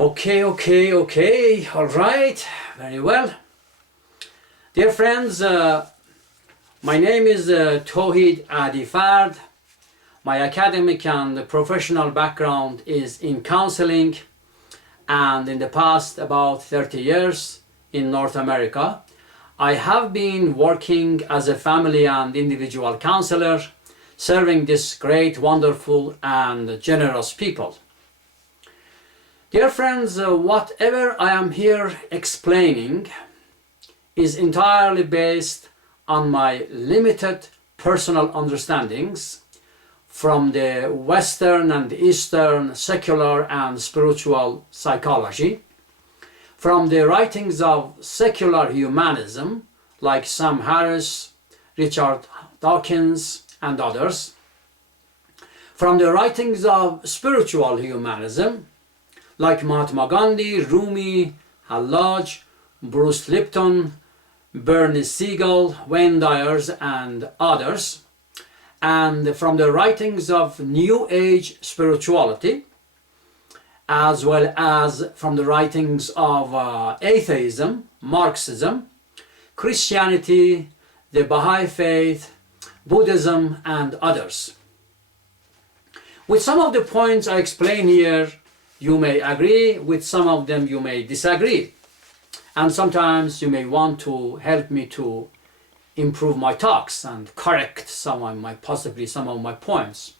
Okay, all right, very well. Dear friends, my name is Tohid Adifard. My academic and professional background is in counseling, and in the past about 30 years in North America, I have been working as a family and individual counselor, serving this great, wonderful, and generous people. Dear friends, whatever I am here explaining is entirely based on my limited personal understandings from the Western and Eastern secular and spiritual psychology, from the writings of secular humanism like Sam Harris, Richard Dawkins, and others, from the writings of spiritual humanism like Mahatma Gandhi, Rumi, Hallaj, Bruce Lipton, Bernie Siegel, Wayne Dyers, and others, and from the writings of New Age spirituality, as well as from the writings of atheism, Marxism, Christianity, the Baha'i Faith, Buddhism, and others. With some of the points I explain here, you may agree, with some of them you may disagree. And sometimes you may want to help me to improve my talks and correct possibly some of my points.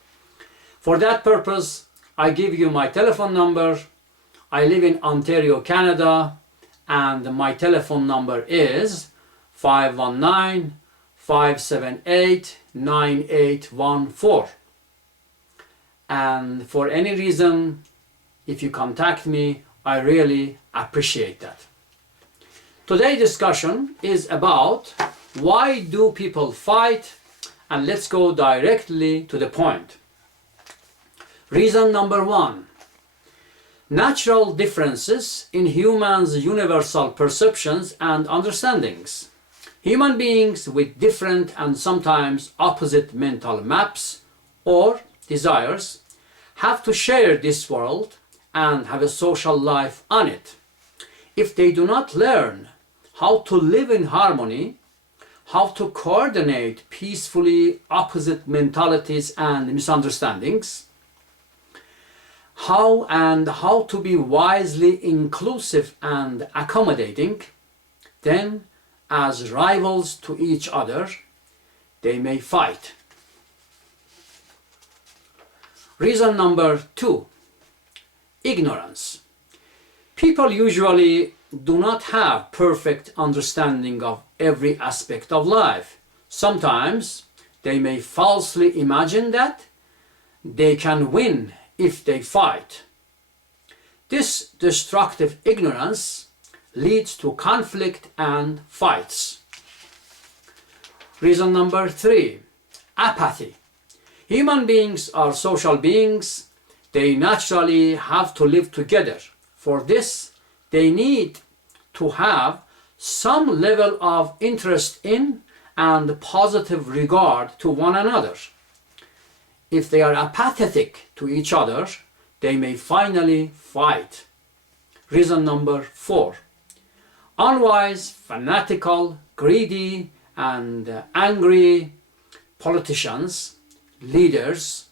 For that purpose, I give you my telephone number. I live in Ontario, Canada, and my telephone number is 519-578-9814. And for any reason, if you contact me, I really appreciate that. Today's discussion is about why do people fight, and let's go directly to the point. Reason number one: natural differences in humans' universal perceptions and understandings. Human beings with different and sometimes opposite mental maps or desires have to share this world and have a social life on it. If they do not learn how to live in harmony, how to coordinate peacefully opposite mentalities and misunderstandings, how to be wisely inclusive and accommodating, then as rivals to each other, they may fight. Reason number two: ignorance. People usually do not have perfect understanding of every aspect of life. Sometimes they may falsely imagine that they can win if they fight. This destructive ignorance leads to conflict and fights. Reason number three: apathy. Human beings are social beings. They naturally have to live together. For this, they need to have some level of interest in and positive regard to one another. If they are apathetic to each other, they may finally fight. Reason number four: unwise, fanatical, greedy, and angry politicians, leaders,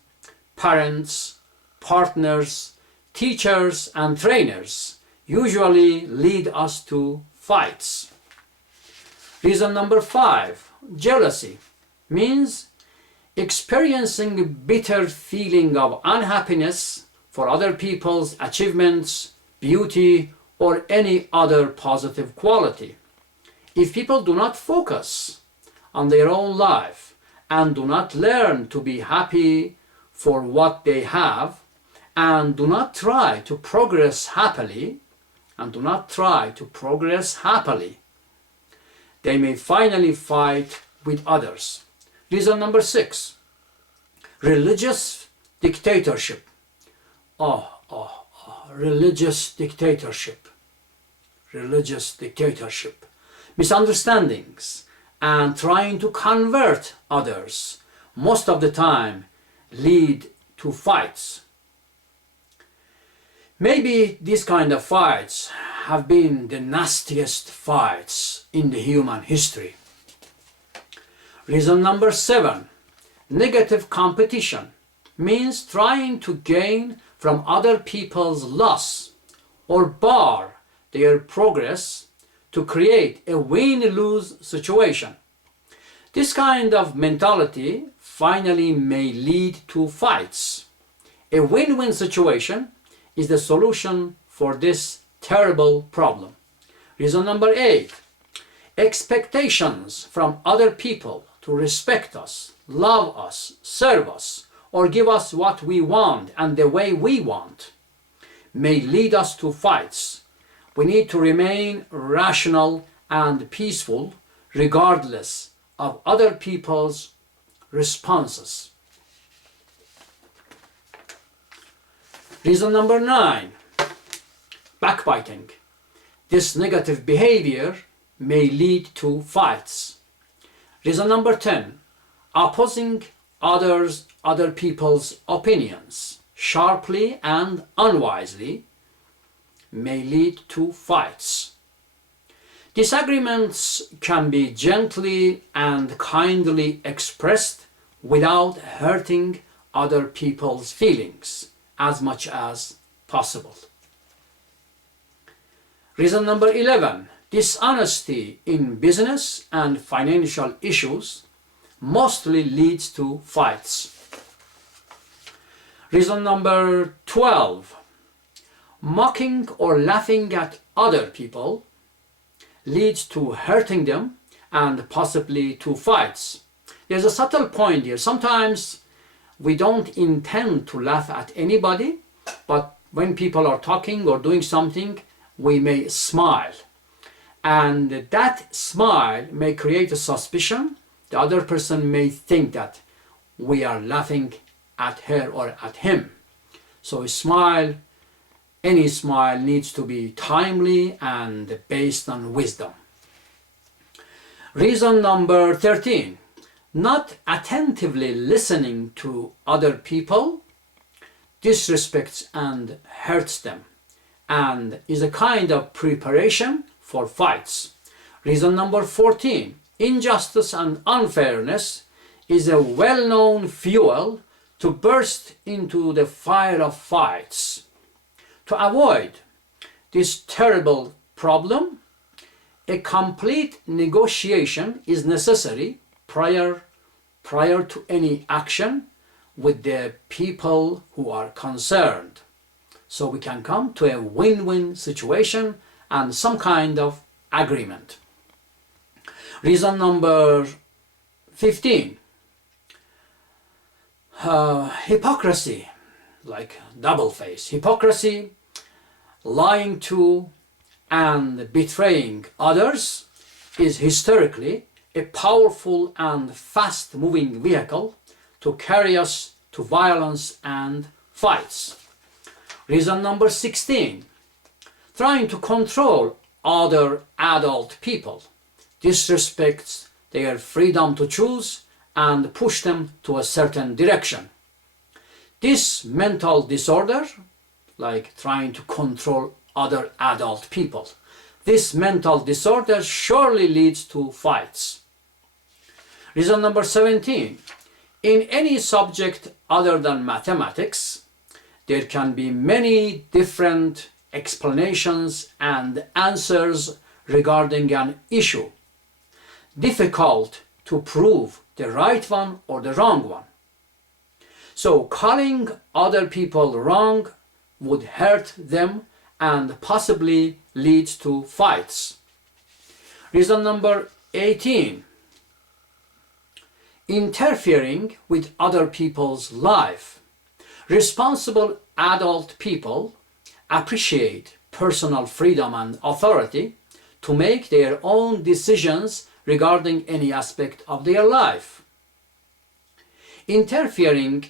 parents, partners, teachers, and trainers usually lead us to fights. Reason number five: jealousy. Means experiencing a bitter feeling of unhappiness for other people's achievements, beauty, or any other positive quality. If people do not focus on their own life and do not learn to be happy for what they have, and do not try to progress happily, they may finally fight with others. Reason number six: religious dictatorship. Religious dictatorship. Misunderstandings and trying to convert others most of the time lead to fights. Maybe these kind of fights have been the nastiest fights in the human history. Reason number 7, negative competition means trying to gain from other people's loss or bar their progress to create a win-lose situation. This kind of mentality finally may lead to fights. A win-win situation is the solution for this terrible problem. Reason number 8, expectations from other people to respect us, love us, serve us, or give us what we want and the way we want may lead us to fights. We need to remain rational and peaceful regardless of other people's responses. Reason number 9, backbiting. This negative behavior may lead to fights. Reason number 10, opposing other people's opinions sharply and unwisely may lead to fights. Disagreements can be gently and kindly expressed without hurting other people's feelings as much as possible. Reason number 11, dishonesty in business and financial issues mostly leads to fights. Reason number 12, mocking or laughing at other people leads to hurting them and possibly to fights. There's a subtle point here. Sometimes we don't intend to laugh at anybody, but when people are talking or doing something, we may smile. And that smile may create a suspicion. The other person may think that we are laughing at her or at him. So a smile, any smile needs to be timely and based on wisdom. Reason number 13, not attentively listening to other people disrespects and hurts them and is a kind of preparation for fights. Reason number 14, injustice and unfairness is a well-known fuel to burst into the fire of fights. To avoid this terrible problem, a complete negotiation is necessary prior to any action with the people who are concerned. So we can come to a win-win situation and some kind of agreement. Reason number 15, hypocrisy, like double face. Hypocrisy, lying to and betraying others is historically a powerful and fast-moving vehicle to carry us to violence and fights. Reason number 16, trying to control other adult people disrespects their freedom to choose and push them to a certain direction. This mental disorder, like trying to control other adult people, this mental disorder surely leads to fights. Reason number 17, in any subject other than mathematics, there can be many different explanations and answers regarding an issue. Difficult to prove the right one or the wrong one. So calling other people wrong would hurt them and possibly lead to fights. Reason number 18, interfering with other people's life. Responsible adult people appreciate personal freedom and authority to make their own decisions regarding any aspect of their life. Interfering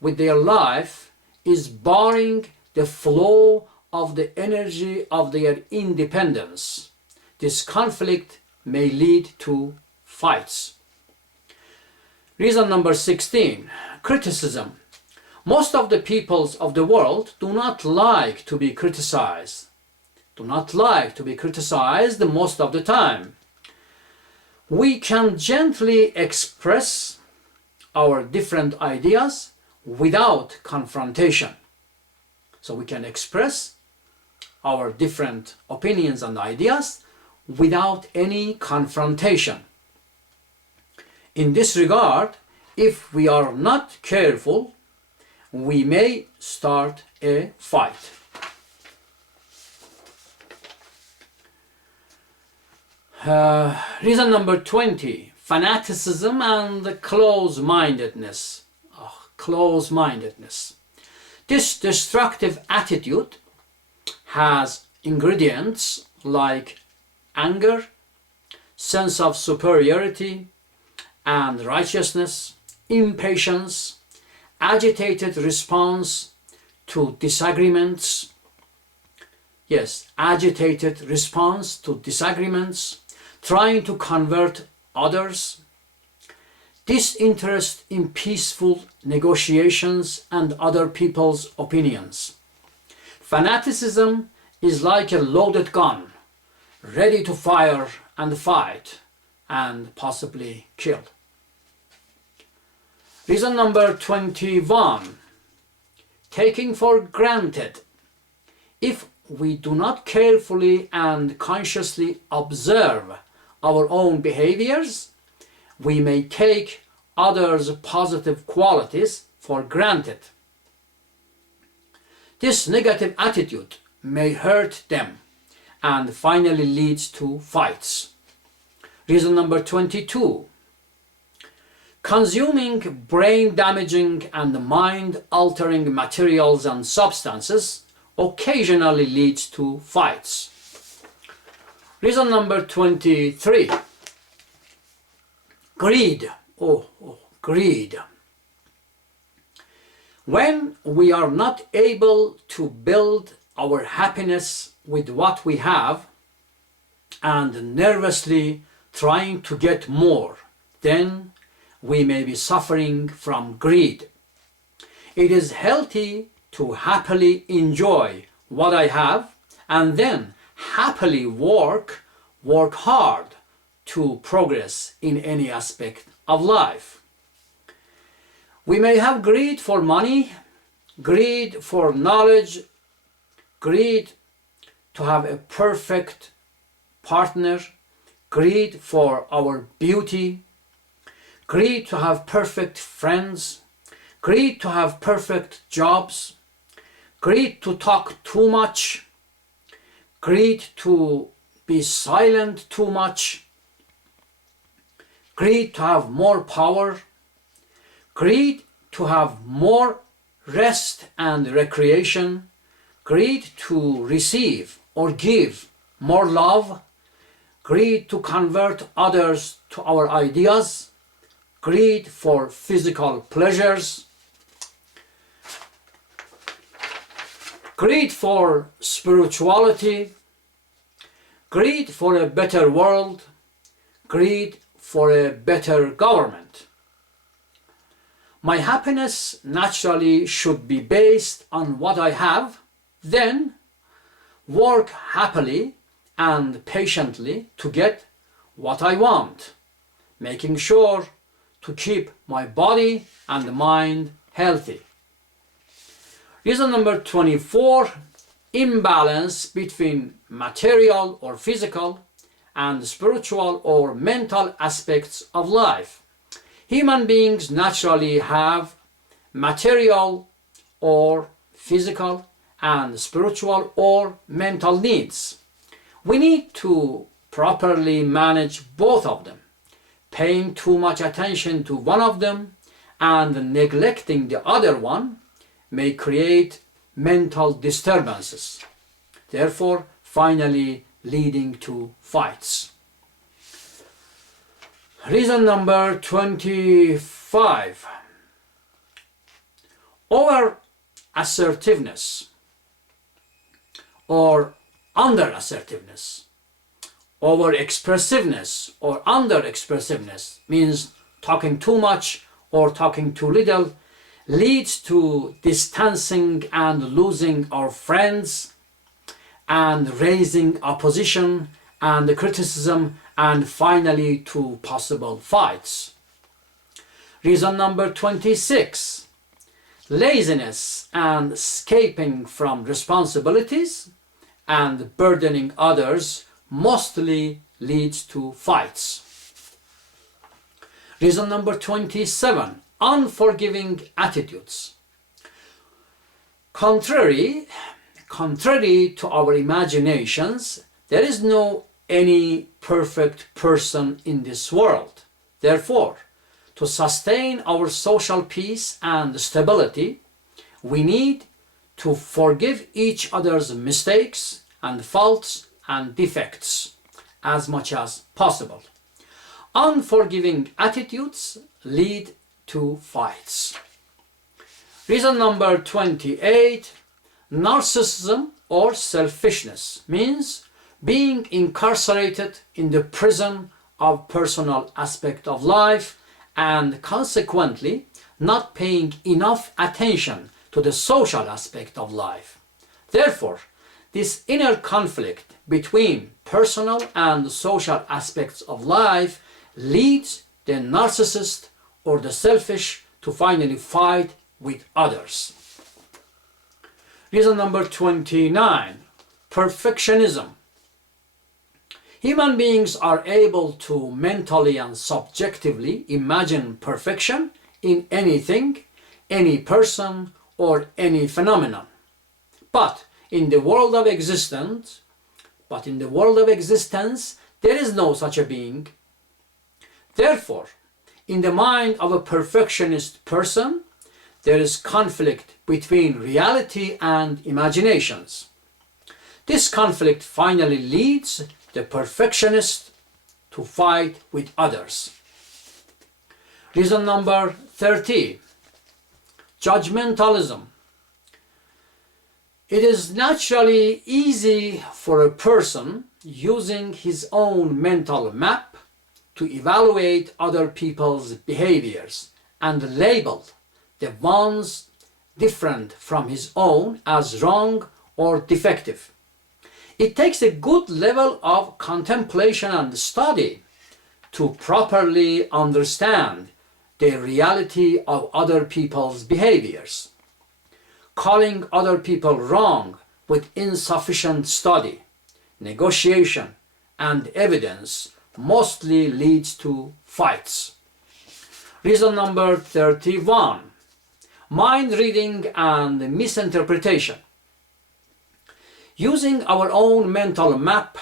with their life is barring the flow of the energy of their independence. This conflict may lead to fights. Reason number 16, criticism. Most of the peoples of the world do not like to be criticized. Do not like to be criticized most of the time. We can gently express our different ideas without confrontation. So we can express our different opinions and ideas without any confrontation. In this regard, if we are not careful, we may start a fight. Reason number 20, fanaticism and close-mindedness. Close-mindedness. This destructive attitude has ingredients like anger, sense of superiority and righteousness, impatience, agitated response to disagreements. Yes, agitated response to disagreements, trying to convert others, disinterest in peaceful negotiations and other people's opinions. Fanaticism is like a loaded gun, ready to fire and fight and possibly kill. Reason number 21, taking for granted. If we do not carefully and consciously observe our own behaviors, we may take others' positive qualities for granted. This negative attitude may hurt them and finally leads to fights. Reason number 22, consuming brain-damaging and mind-altering materials and substances occasionally leads to fights. Reason number 23, greed. Greed. When we are not able to build our happiness with what we have and nervously trying to get more, then we may be suffering from greed. It is healthy to happily enjoy what I have and then happily work hard to progress in any aspect of life. We may have greed for money, greed for knowledge, greed to have a perfect partner, greed for our beauty, greed to have perfect friends, greed to have perfect jobs, greed to talk too much, greed to be silent too much, greed to have more power, greed to have more rest and recreation, greed to receive or give more love, greed to convert others to our ideas, greed for physical pleasures, greed for spirituality, greed for a better world, greed for a better government. My happiness naturally should be based on what I have, then work happily and patiently to get what I want, making sure to keep my body and mind healthy. Reason number 24, imbalance between material or physical and spiritual or mental aspects of life. Human beings naturally have material or physical and spiritual or mental needs. We need to properly manage both of them. Paying too much attention to one of them and neglecting the other one may create mental disturbances, therefore finally leading to fights. Reason number 25, over assertiveness or under assertiveness. Over expressiveness or under expressiveness means talking too much or talking too little, leads to distancing and losing our friends and raising opposition and criticism and finally to possible fights. Reason number 26. Laziness and escaping from responsibilities and burdening others mostly leads to fights. Reason number 27. Unforgiving attitudes. Contrary to our imaginations, there is no any perfect person in this world. Therefore, to sustain our social peace and stability, we need to forgive each other's mistakes and faults and defects as much as possible. Unforgiving attitudes lead to fights. Reason number 28. Narcissism or selfishness means being incarcerated in the prison of personal aspect of life and consequently not paying enough attention to the social aspect of life. Therefore, this inner conflict between personal and social aspects of life leads the narcissist or the selfish to finally fight with others. Reason number 29. Perfectionism. Human beings are able to mentally and subjectively imagine perfection in anything, any person, or any phenomenon. But in the world of existence, there is no such a being. Therefore, in the mind of a perfectionist person, there is conflict between reality and imaginations. This conflict finally leads the perfectionist to fight with others. Reason number 30. Judgmentalism. It is naturally easy for a person using his own mental map to evaluate other people's behaviors and label the ones different from his own as wrong or defective. It takes a good level of contemplation and study to properly understand the reality of other people's behaviors. Calling other people wrong with insufficient study, negotiation, and evidence mostly leads to fights. Reason number 31. Mind reading and misinterpretation. Using our own mental map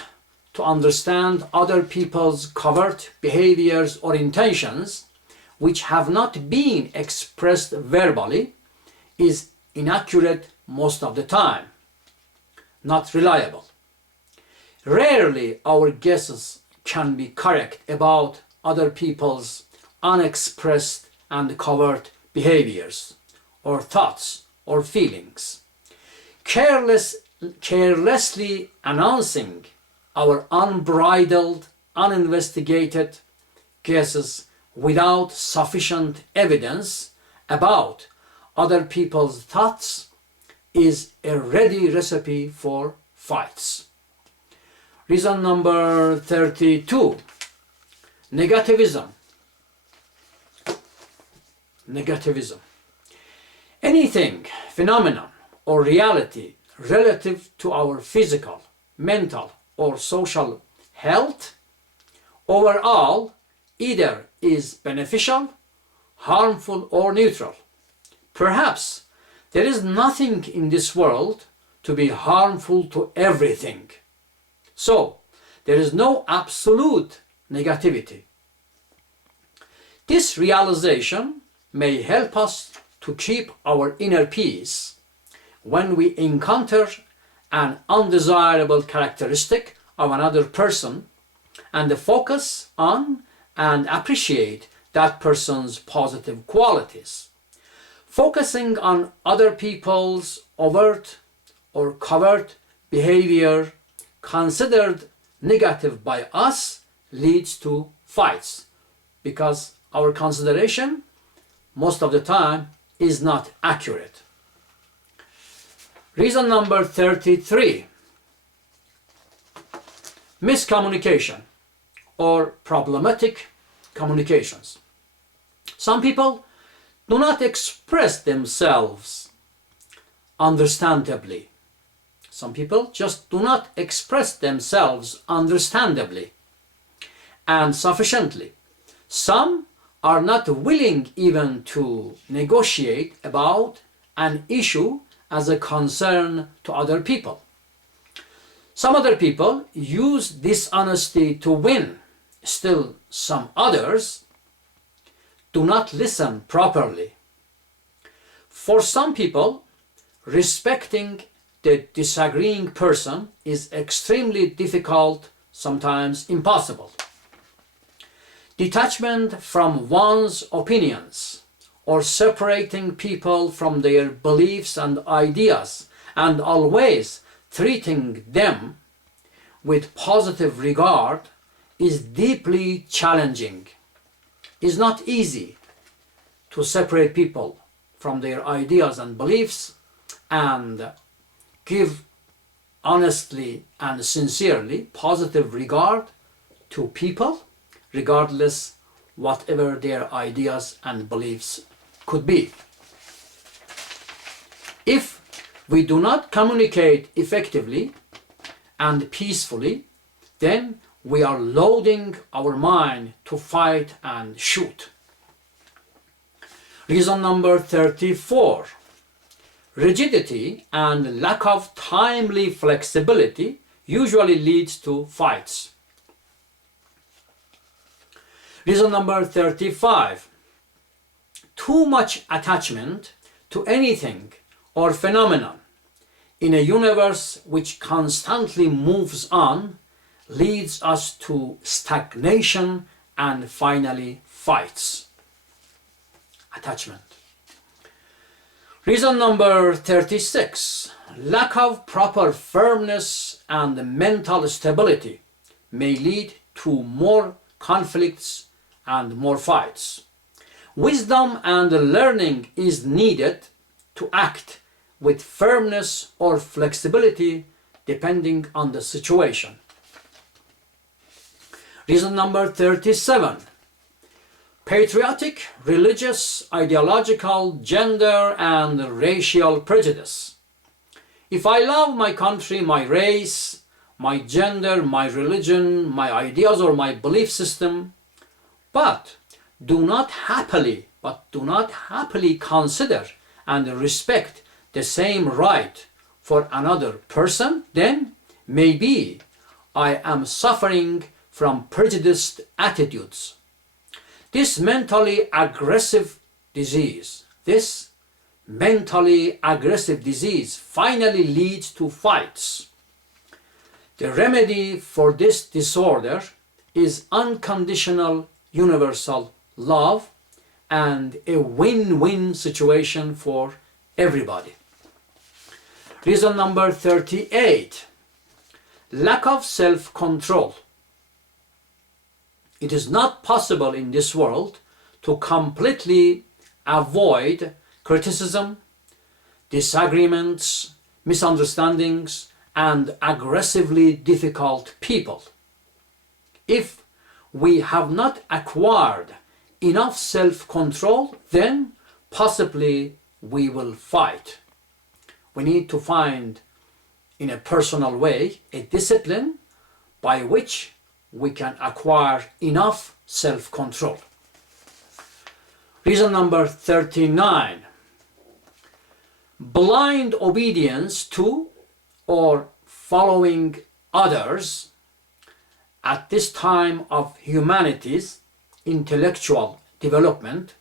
to understand other people's covert behaviors or intentions, which have not been expressed verbally, is inaccurate most of the time, not reliable. Rarely our guesses can be correct about other people's unexpressed and covert behaviors or thoughts or feelings. Carelessly announcing our unbridled, uninvestigated guesses without sufficient evidence about other people's thoughts is a ready recipe for fights. Reason number 32. Negativism. Anything, phenomenon, or reality relative to our physical, mental, or social health overall either is beneficial, harmful, or neutral. Perhaps there is nothing in this world to be harmful to everything. So there is no absolute negativity. This realization may help us to keep our inner peace when we encounter an undesirable characteristic of another person and focus on and appreciate that person's positive qualities. Focusing on other people's overt or covert behavior considered negative by us leads to fights, because our consideration most of the time is not accurate. Reason number 33, miscommunication or problematic communications. Some people do not express themselves understandably. Some people just do not express themselves understandably and sufficiently. Some are not willing even to negotiate about an issue as a concern to other people. Some other people use dishonesty to win. Still, some others do not listen properly. For some people, respecting the disagreeing person is extremely difficult, sometimes impossible. Detachment from one's opinions or separating people from their beliefs and ideas and always treating them with positive regard is deeply challenging. It's not easy to separate people from their ideas and beliefs and give honestly and sincerely positive regard to people, regardless whatever their ideas and beliefs could be. If we do not communicate effectively and peacefully, then we are loading our mind to fight and shoot. Reason number 34, rigidity and lack of timely flexibility usually leads to fights. Reason number 35, too much attachment to anything or phenomenon in a universe which constantly moves on leads us to stagnation and finally fights. Attachment. Reason number 36, lack of proper firmness and mental stability may lead to more conflicts and more fights. Wisdom and learning is needed to act with firmness or flexibility depending on the situation. Reason number 37, patriotic, religious, ideological, gender and racial prejudice. If I love my country, my race, my gender, my religion, my ideas or my belief system, but do not happily consider and respect the same right for another person, then maybe I am suffering from prejudiced attitudes. This mentally aggressive disease finally leads to fights. The remedy for this disorder is unconditional universal love and a win-win situation for everybody. Reason number 38, lack of self-control. It is not possible in this world to completely avoid criticism, disagreements, misunderstandings, and aggressively difficult people. If we have not acquired enough self-control, then possibly we will fight. We need to find, in a personal way, a discipline by which we can acquire enough self-control. Reason number 39, blind obedience to or following others. At this time of humanity's intellectual development,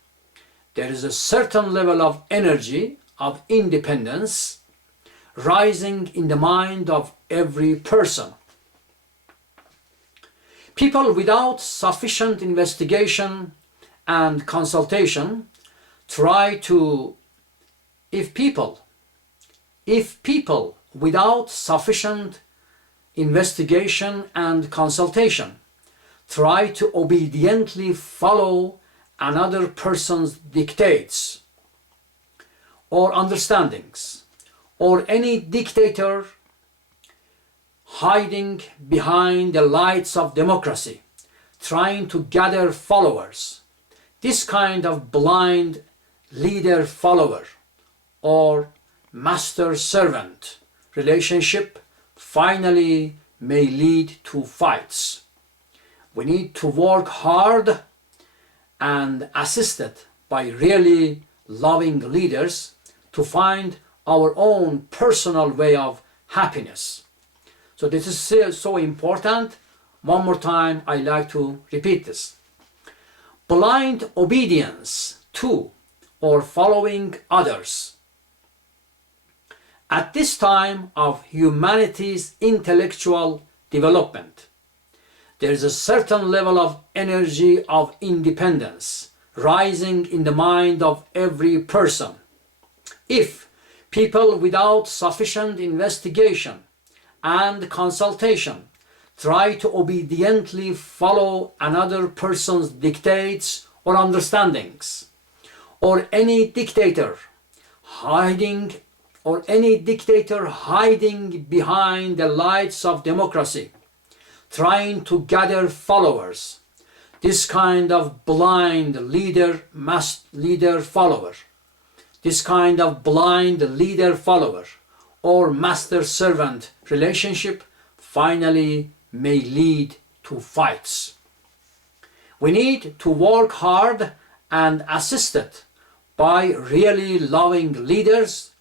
there is a certain level of energy, of independence, rising in the mind of every person. People without sufficient investigation and consultation try to, if people without sufficient investigation and consultation try to obediently follow another person's dictates, or understandings, or any dictator hiding behind the lights of democracy, trying to gather followers. This kind of blind leader-follower or master-servant relationship finally may lead to fights. We need to work hard and assisted by really loving leaders to find our own personal way of happiness. So this is so important. One more time, I like to repeat this. Blind obedience to or following others. At this time of humanity's intellectual development, there is a certain level of energy of independence rising in the mind of every person. If people without sufficient investigation and consultation try to obediently follow another person's dictates or understandings, or any dictator hiding behind the lights of democracy, trying to gather followers, this kind of blind leader-follower, or master-servant relationship finally may lead to fights. We need to work hard and assisted by really loving leaders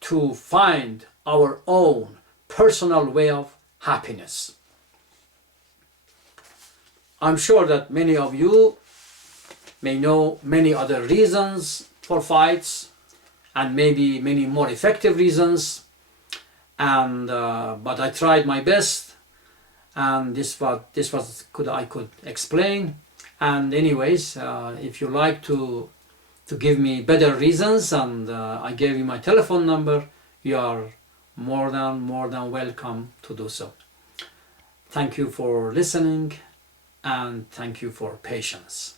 to find our own personal way of happiness. I'm sure that many of you may know many other reasons for fights and maybe many more effective reasons, and but I tried my best, and this was I could explain. And anyways, if you like to give me better reasons, and I gave you my telephone number, you are more than welcome to do so. Thank you for listening, and thank you for patience.